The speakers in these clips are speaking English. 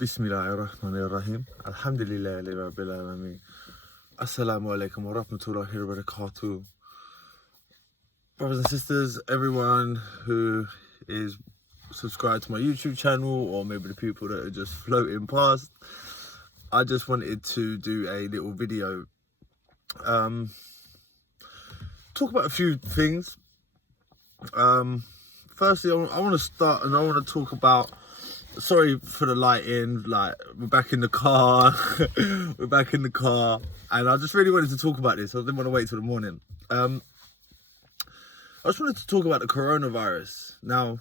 Bismillahirrahmanirrahim. Alhamdulillah Rabbil Alameen. Assalamu alaikum wa rahmatullahi wa barakatuh. Brothers and sisters, everyone who is subscribed to my YouTube channel, or maybe the people that are just floating past, I just wanted to do a little video. Talk about a few things. Firstly, I want to start and I want to talk about, sorry for the lighting, like we're back in the car, and I just really wanted to talk about this. I didn't want to wait till the morning. I just wanted to talk about the coronavirus. Now,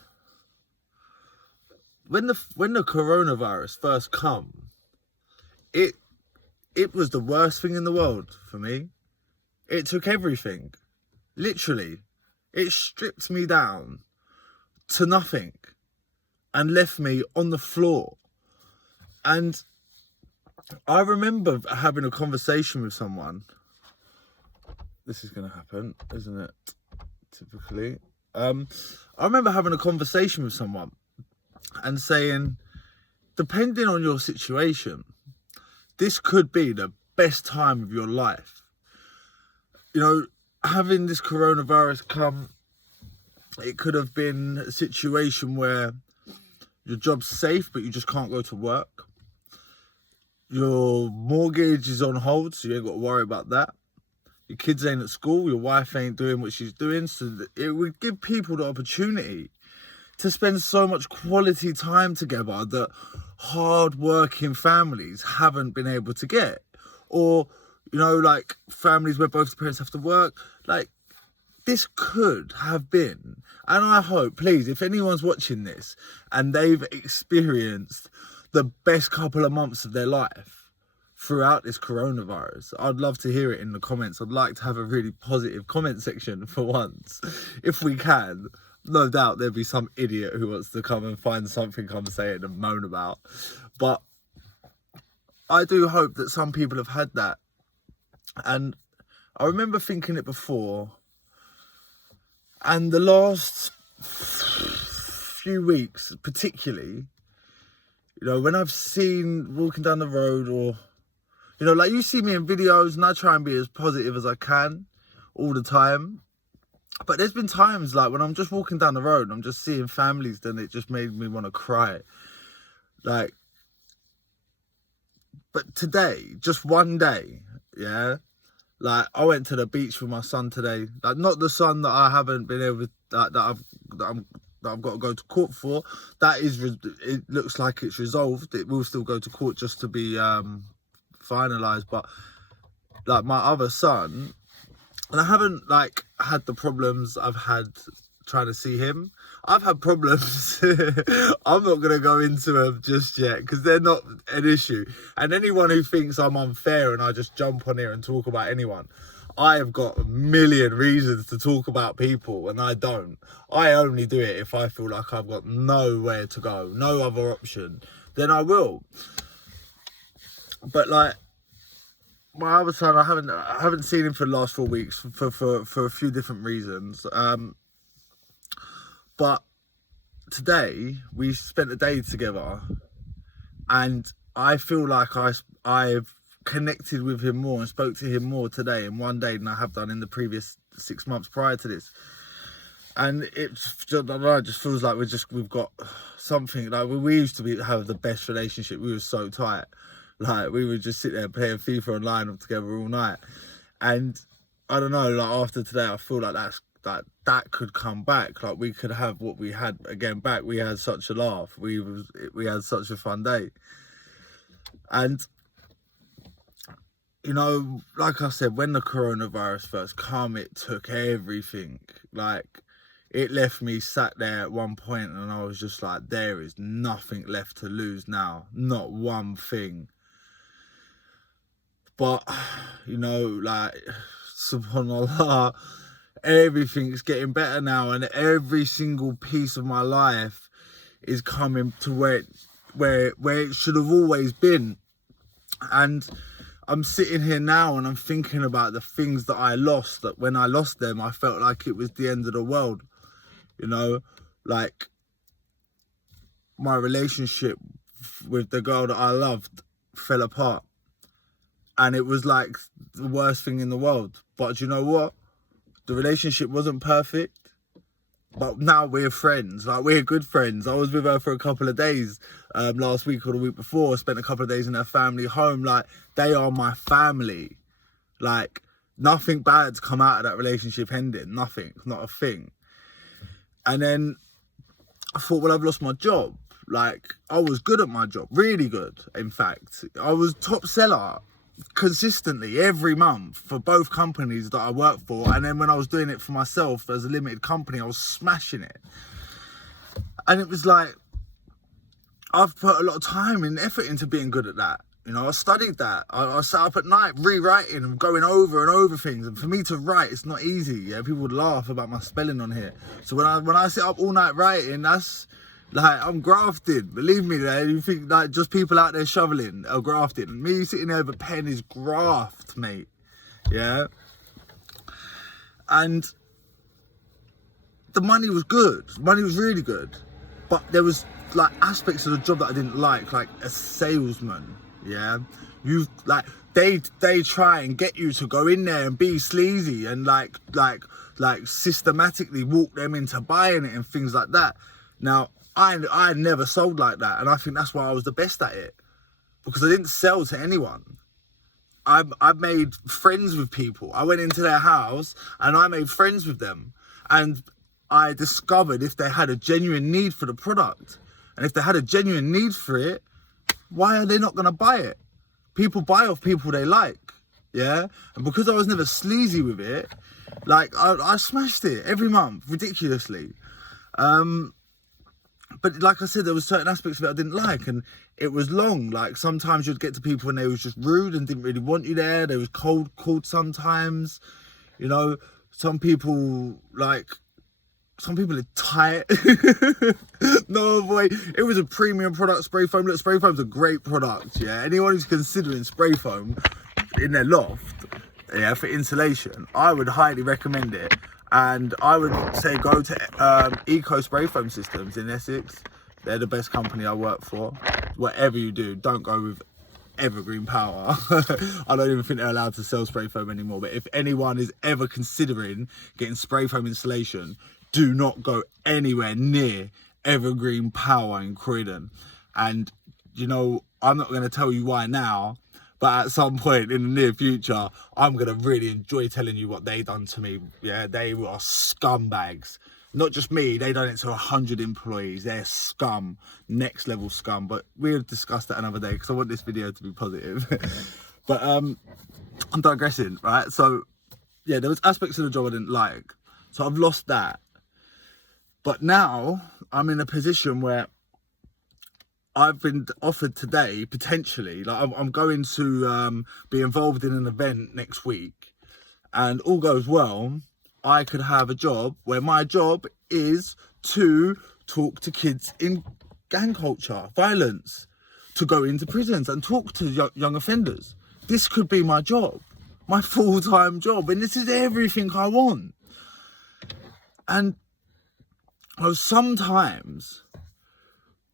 when the coronavirus first come, it was the worst thing in the world for me. It took everything, literally. It stripped me down to nothing and left me on the floor. And I remember having a conversation with someone. This is going to happen, isn't it? Typically. I remember having a conversation with someone and saying, depending on your situation, this could be the best time of your life. You know, having this coronavirus come, it could have been a situation where your job's safe, but you just can't go to work. Your mortgage is on hold, so you ain't got to worry about that. Your kids ain't at school, your wife ain't doing what she's doing. So it would give people the opportunity to spend so much quality time together that hard-working families haven't been able to get. Or, you know, like families where both the parents have to work. Like, this could have been, and I hope, please, if anyone's watching this and they've experienced the best couple of months of their life throughout this coronavirus, I'd love to hear it in the comments. I'd like to have a really positive comment section for once, if we can. No doubt there'll be some idiot who wants to come and find something I'm saying and moan about. But I do hope that some people have had that. And I remember thinking it before. And the last few weeks, particularly, you know, when I've seen walking down the road, or, you know, like you see me in videos and I try and be as positive as I can all the time. But there's been times like when I'm just walking down the road and I'm just seeing families, then it just made me want to cry. Like, but today, just one day, yeah. Like, I went to the beach with my son today. Like, not the son that I haven't been able to, that I've got to go to court for. That is, it looks like it's resolved. It will still go to court just to be finalised. But like my other son, and I haven't like had the problems I've had trying to see him. I've had problems. I'm not going to go into them just yet because they're not an issue. And anyone who thinks I'm unfair and I just jump on here and talk about anyone, I have got a million reasons to talk about people, and I don't. I only do it if I feel like I've got nowhere to go, no other option, then I will. But like my other son, I haven't seen him for the last 4 weeks for a few different reasons. But today we spent a day together, and I feel like I've connected with him more and spoke to him more today in one day than I have done in the previous 6 months prior to this. And it's just, I don't know, it just feels like we've got something. Like we used to have the best relationship. We were so tight. Like we would just sit there playing FIFA online together all night. And I don't know, like after today, I feel like that could come back. Like we could have what we had again back. We had such a laugh. We had such a fun day. And you know, like I said, when the coronavirus first came, it took everything. Like it left me sat there at one point and I was just like, there is nothing left to lose now. Not one thing. But, you know, like, subhanAllah, everything's getting better now, and every single piece of my life is coming to where it should have always been. And I'm sitting here now and I'm thinking about the things that I lost, that when I lost them, I felt like it was the end of the world. You know, like my relationship with the girl that I loved fell apart. And it was like the worst thing in the world. But you know what? The relationship wasn't perfect. But now we're friends, like we're good friends. I was with her for a couple of days last week or the week before. Spent a couple of days in her family home. Like, they are my family. Like, nothing bad's come out of that relationship ending. Nothing, not a thing. And then I thought, well, I've lost my job. Like, I was good at my job, really good, in fact. I was top seller consistently every month for both companies that I worked for. And then when I was doing it for myself as a limited company, I was smashing it. And it was like, I've put a lot of time and effort into being good at that. You know, I studied that. I sat up at night rewriting and going over and over things. And for me to write, it's not easy. Yeah, people would laugh about my spelling on here. So when I sit up all night writing, that's like, I'm grafted. Believe me, there. You think like just people out there shoveling are grafted. And me sitting there with a pen is graft, mate. Yeah. And the money was good. The money was really good. But there was like aspects of the job that I didn't like a salesman. Yeah, you like they try and get you to go in there and be sleazy and like systematically walk them into buying it and things like that. Now I never sold like that, and I think that's why I was the best at it, because I didn't sell to anyone. I made friends with people. I went into their house and I made friends with them, and I discovered if they had a genuine need for the product, and if they had a genuine need for it, why are they not going to buy it? People buy off people they like, yeah? And because I was never sleazy with it, like, I smashed it every month, ridiculously. But like I said, there was certain aspects of it I didn't like, and it was long. Like, sometimes you'd get to people and they was just rude and didn't really want you there. They was cold called sometimes, you know? Some people are tight. No, boy, it was a premium product, spray foam. Look, spray foam's a great product, yeah? Anyone who's considering spray foam in their loft, yeah, for insulation, I would highly recommend it. And I would say go to Eco Spray Foam Systems in Essex. They're the best company I work for. Whatever you do, don't go with Evergreen Power. I don't even think they're allowed to sell spray foam anymore. But if anyone is ever considering getting spray foam insulation, do not go anywhere near Evergreen Power in Croydon. And, you know, I'm not going to tell you why now, but at some point in the near future, I'm going to really enjoy telling you what they done to me. Yeah, they were scumbags. Not just me, they done it to 100 employees. They're scum, next level scum. But we'll discuss that another day because I want this video to be positive. But I'm digressing, right? So, yeah, there was aspects of the job I didn't like. So I've lost that. But now I'm in a position where I've been offered today, potentially, like I'm going to be involved in an event next week, and all goes well, I could have a job where my job is to talk to kids in gang culture, violence, to go into prisons and talk to young offenders. This could be my job, my full-time job, and this is everything I want. And sometimes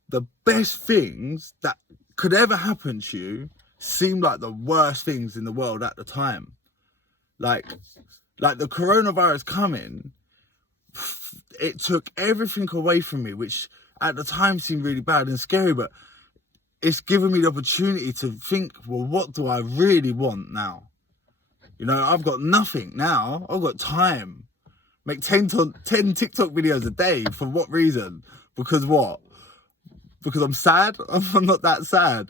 the best things that could ever happen to you seem like the worst things in the world at the time. Like the coronavirus coming, it took everything away from me, which at the time seemed really bad and scary, but it's given me the opportunity to think, well, what do I really want now? You know, I've got nothing now. I've got time. Make 10 TikTok videos a day. For what reason? Because what? Because I'm sad? I'm not that sad.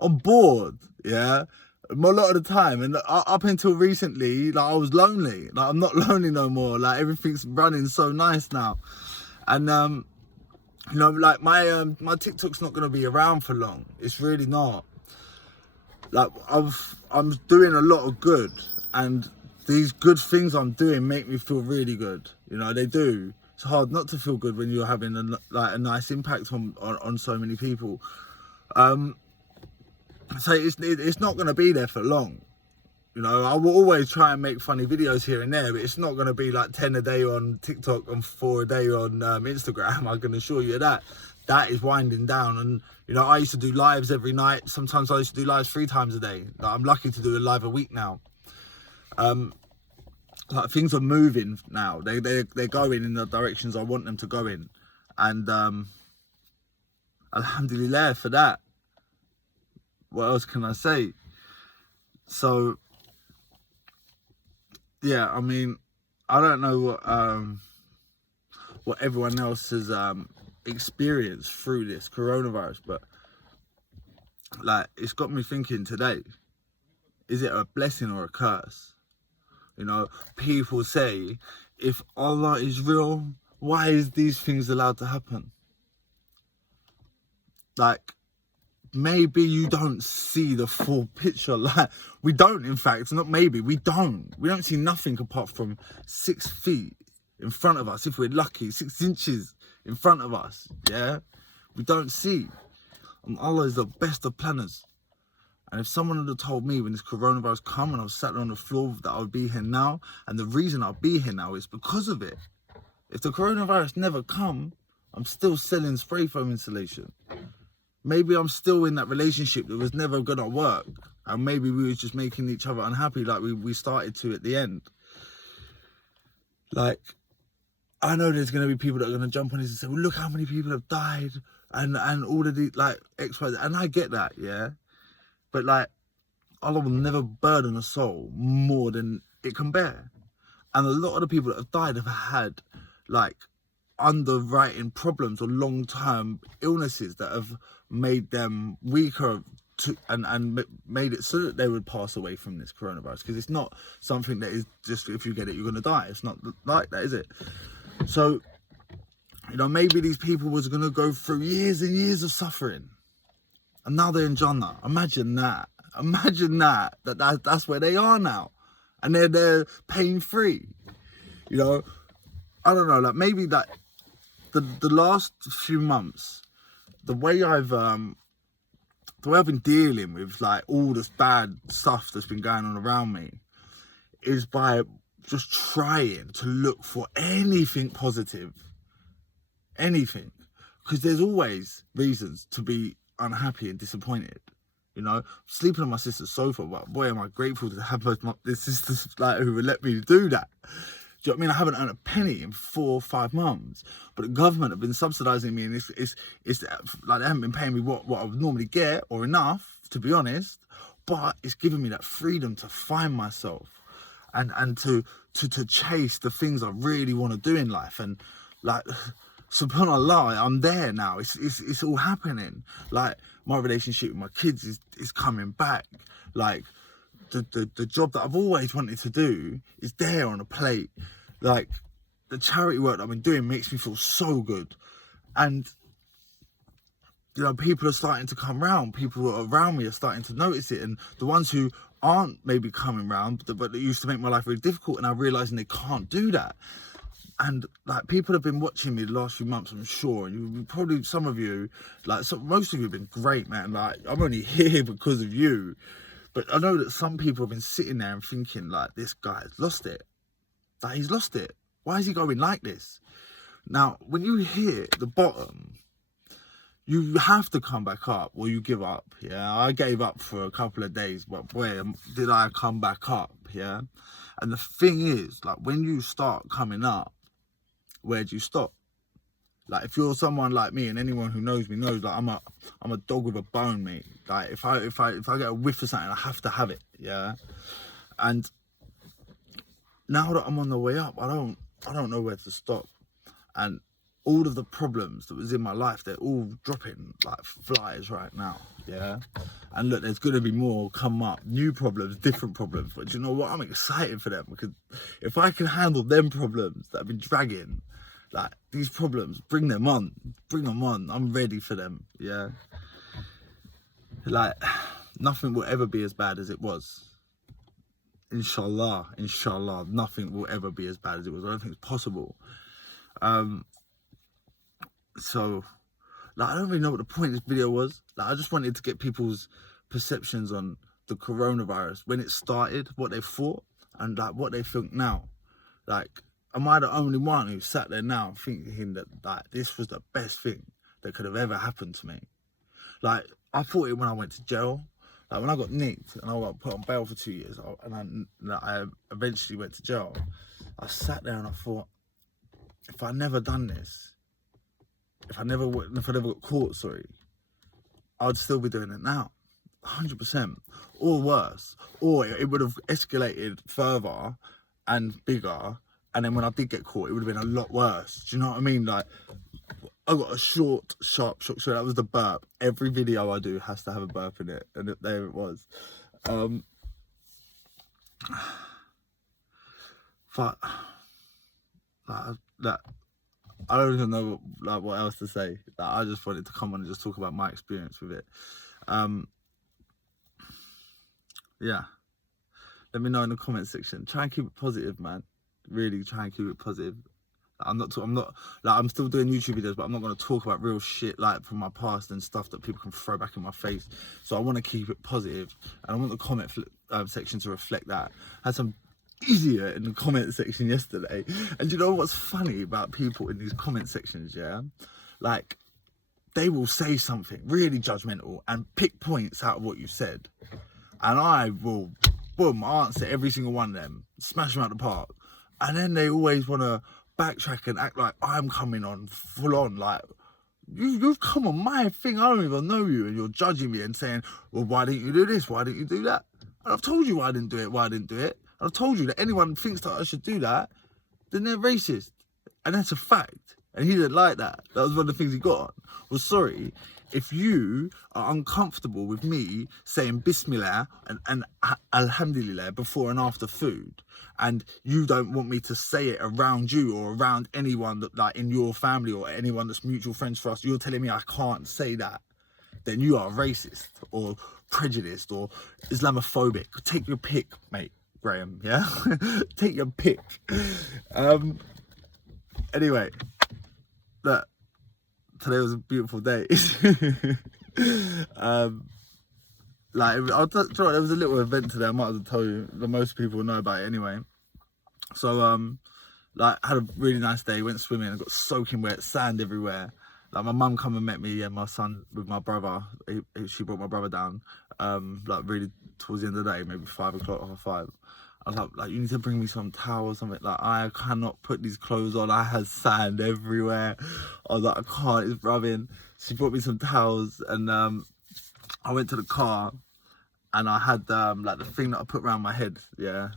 I'm bored, yeah? A lot of the time. And up until recently, like, I was lonely. Like, I'm not lonely no more. Like, everything's running so nice now. And, you know, like, my TikTok's not going to be around for long. It's really not. Like, I'm doing a lot of good, and these good things I'm doing make me feel really good. You know, they do. It's hard not to feel good when you're having a nice impact on so many people. So it's not going to be there for long. You know, I will always try and make funny videos here and there, but it's not going to be like 10 a day on TikTok and 4 a day on Instagram. I can assure you of that. that is winding down. And you know, I used to do lives every night. Sometimes I used to do lives 3 times a day. Like, I'm lucky to do a live a week now. Like, things are moving now. They're going in the directions I want them to go in, and alhamdulillah for that. What else can I say? So yeah, I mean, I don't know what everyone else has experienced through this coronavirus, but like, it's got me thinking today, is it a blessing or a curse? You know, people say, if Allah is real, why is these things allowed to happen? Like, maybe you don't see the full picture. Like, we don't, in fact, not maybe, we don't see nothing apart from 6 feet in front of us. If we're lucky, 6 inches in front of us. Yeah, we don't see. And Allah is the best of planners. And if someone had told me when this coronavirus come and I was sat on the floor that I would be here now, and the reason I'll be here now is because of it. If the coronavirus never come, I'm still selling spray foam insulation. Maybe I'm still in that relationship that was never gonna work, and maybe we were just making each other unhappy like we started to at the end. Like, I know there's gonna be people that are gonna jump on this and say, well, look how many people have died, and all of the, like, X, Y, Z. And I get that, yeah? But like, Allah will never burden a soul more than it can bear. And a lot of the people that have died have had like underwriting problems or long-term illnesses that have made them weaker and made it so that they would pass away from this coronavirus. Because it's not something that is just, if you get it, you're going to die. It's not like that, is it? So, you know, maybe these people was going to go through years and years of suffering. And now they're in Jannah. Imagine that. Imagine that's where they are now. And they're pain-free. You know, I don't know, like, maybe that the last few months, the way I've been dealing with like all this bad stuff that's been going on around me is by just trying to look for anything positive. Anything. Because there's always reasons to be unhappy and disappointed. You know, sleeping on my sister's sofa, but boy, am I grateful to have this sisters like who would let me do that. Do you know what I mean? I haven't earned a penny in 4 or 5 months, but the government have been subsidising me, and it's like they haven't been paying me what I would normally get, or enough, to be honest. But it's given me that freedom to find myself, and to chase the things I really want to do in life. And like, subhanallah, I'm there now. It's all happening. Like, my relationship with my kids is coming back. Like, the job that I've always wanted to do is there on a plate. Like, the charity work that I've been doing makes me feel so good. And, you know, people are starting to come round. People around me are starting to notice it. And the ones who aren't maybe coming round, but that used to make my life really difficult, and I'm realising they can't do that. And like, people have been watching me the last few months, I'm sure. You probably, some of you, like, most of you have been great, man. Like, I'm only here because of you. But I know that some people have been sitting there and thinking, like, this guy's lost it. Like, he's lost it. Why is he going like this? Now, when you hit the bottom, you have to come back up, or you give up. Yeah, I gave up for a couple of days, but boy, did I come back up. Yeah. And the thing is, like, when you start coming up, where do you stop? Like, if you're someone like me, and anyone who knows me knows, like, I'm a dog with a bone, mate. Like, if I get a whiff of something, I have to have it. Yeah. And now that I'm on the way up, I don't know where to stop. And all of the problems that was in my life, they're all dropping like flies right now. Yeah. And look, there's going to be more come up, new problems, different problems. But you know what? I'm excited for them, because if I can handle them problems that have been dragging, like, these problems, bring them on. I'm ready for them. Yeah. Like, nothing will ever be as bad as it was. Inshallah, nothing will ever be as bad as it was. I don't think it's possible. So, like, I don't really know what the point of this video was. Like, I just wanted to get people's perceptions on the coronavirus, when it started, what they thought, and like what they think now. Like, am I the only one who sat there now thinking that, like, this was the best thing? that could have ever happened to me. Like, I thought it when I went to jail. Like, when I got nicked and I got put on bail for 2 years, and I eventually went to jail, I sat there and I thought, if I never done this, if I never got caught, I'd still be doing it now, 100%, or worse, or it would have escalated further and bigger, and then when I did get caught, it would have been a lot worse. Do you know what I mean? Like, I got a short, sharp shock. So that was the burp. Every video I do has to have a burp in it, and there it was. But that I don't even know what else to say. I just wanted to come on and just talk about my experience with it. Yeah. Let me know in the comment section. Try and keep it positive, man. Really try and keep it positive. I'm still doing YouTube videos, but I'm not going to talk about real shit like from my past and stuff that people can throw back in my face. So I want to keep it positive, and I want the comment section to reflect that. I had some idiot in the comment section yesterday, and you know what's funny about people in these comment sections? Yeah, like, they will say something really judgmental and pick points out of what you said, and I will, boom, answer every single one of them, smash them out the park, and then they always want to backtrack and act like I'm coming on full on, like, you've come on my thing, I don't even know you, and you're judging me and saying, well, why didn't you do this, why didn't you do that? And I've told you why I didn't do it, and I've told you that anyone thinks that I should do that, then they're racist, and that's a fact. And he didn't like that. That was one of the things he got on. Well, sorry, if you are uncomfortable with me saying Bismillah and Alhamdulillah before and after food, and you don't want me to say it around you or around anyone that, like, in your family or anyone that's mutual friends for us, you're telling me I can't say that, then you are racist or prejudiced or Islamophobic. Take your pick, mate, Graham, yeah? Take your pick. Anyway, look, today was a beautiful day. Like, there was a little event today, I might as well tell you, but most people will know about it anyway. So, like, I had a really nice day, went swimming, I got soaking wet, sand everywhere. Like, my mum come and met me and my son with my brother. She brought my brother down, like, really towards the end of the day, maybe 5 o'clock, 5:30. I was like, you need to bring me some towels or something. Like, I cannot put these clothes on. I had sand everywhere. I was like, I can't, it's rubbing. She brought me some towels, and I went to the car, and I had like the thing that I put around my head, yeah.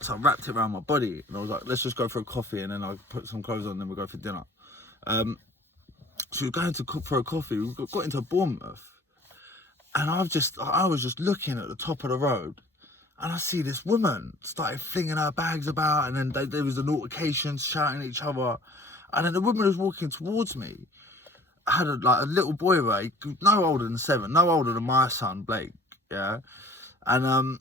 So I wrapped it around my body, and I was like, let's just go for a coffee, and then I'll put some clothes on, and then we'll go for dinner. So we were going to cook for a coffee. We got into Bournemouth, and I was just looking at the top of the road, and I see this woman started flinging her bags about, and then there was an altercation, shouting at each other, and then the woman was walking towards me. I had a little boy with her, he was no older than 7, no older than my son Blake, yeah, and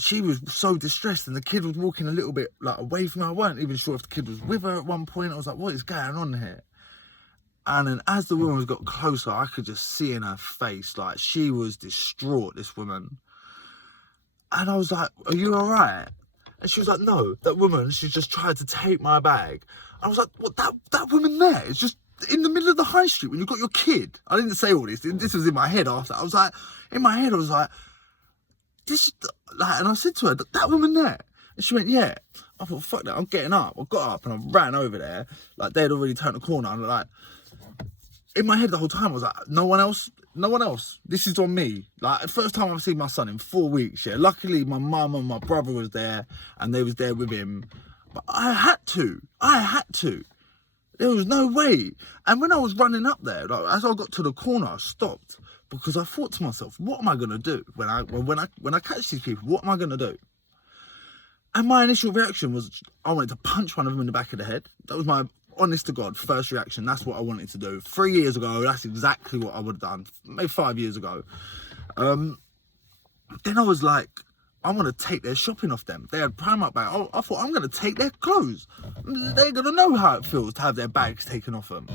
she was so distressed, and the kid was walking a little bit like away from her. I weren't even sure if the kid was with her at one point. I was like, what is going on here? And then as the woman got closer, I could just see in her face, like, she was distraught, this woman. And I was like, are you all right? And she was like, no, that woman, she just tried to take my bag. I was like, what, that woman there is just in the middle of the high street when you've got your kid. I didn't say all this. This was in my head after. I was like, in my head, I was like, this, like, and I said to her, that woman there. And she went, yeah. I thought, fuck that, I'm getting up. I got up and I ran over there. Like, they'd already turned the corner. And, like, in my head the whole time, I was like, no one else. This is on me. Like, the first time I've seen my son in 4 weeks, yeah. Luckily, my mum and my brother was there, and they was there with him. But I had to. There was no way. And when I was running up there, like, as I got to the corner, I stopped, because I thought to myself, what am I gonna do when I catch these people? What am I gonna do? And my initial reaction was, I wanted to punch one of them in the back of the head. That was my honest to God first reaction. That's what I wanted to do. 3 years ago, that's exactly what I would have done. Maybe 5 years ago. Then I was like, I want to take their shopping off them. They had Primark bag. I thought, I'm going to take their clothes. They're going to know how it feels to have their bags taken off them.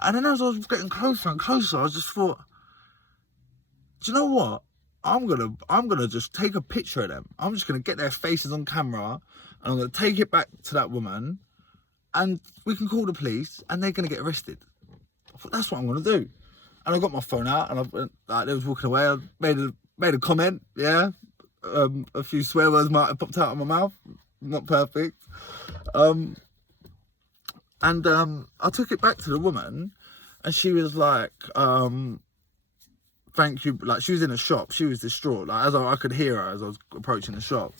And then as I was getting closer and closer, I just thought, do you know what? I'm gonna just take a picture of them. I'm just gonna get their faces on camera, and I'm gonna take it back to that woman, and we can call the police and they're going to get arrested. I thought, that's what I'm going to do. And I got my phone out and they was walking away. I made a comment, yeah. A few swear words might have popped out of my mouth. Not perfect. And I took it back to the woman and she was like, thank you. Like, she was in a shop. She was distraught. Like, as I could hear her as I was approaching the shop.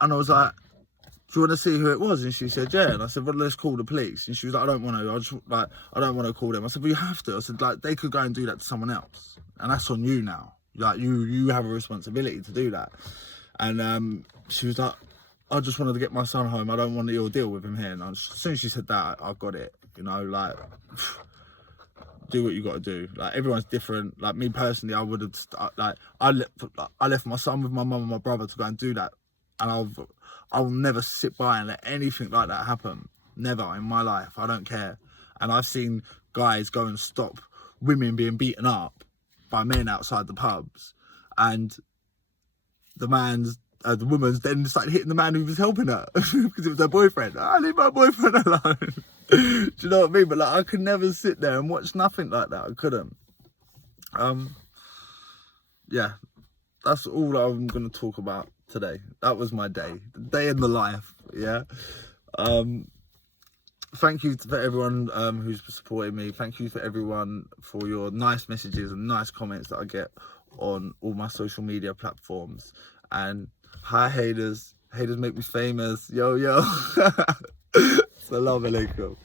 And I was like, do you want to see who it was? And she said, yeah. And I said, well, let's call the police. And she was like, I don't want to. I don't want to call them. I said, well, you have to. I said, like, they could go and do that to someone else. And that's on you now. Like, you have a responsibility to do that. And she was like, I just wanted to get my son home. I don't want to ill deal with him here. And as soon as she said that, I got it. You know, like, do what you got to do. Like, everyone's different. Like, me personally, I would have, like, I left my son with my mum and my brother to go and do that. And I'll never sit by and let anything like that happen. Never in my life. I don't care. And I've seen guys go and stop women being beaten up by men outside the pubs. And the woman's then started hitting the man who was helping her because it was her boyfriend. I leave my boyfriend alone. Do you know what I mean? But like, I could never sit there and watch nothing like that. I couldn't. Yeah, that's all I'm going to talk about today. That was my day, the day in the life. Yeah. Thank you for everyone who's supported me. Thank you for everyone for your nice messages and nice comments that I get on all my social media platforms. And hi haters make me famous. Yo. Salam alaikum.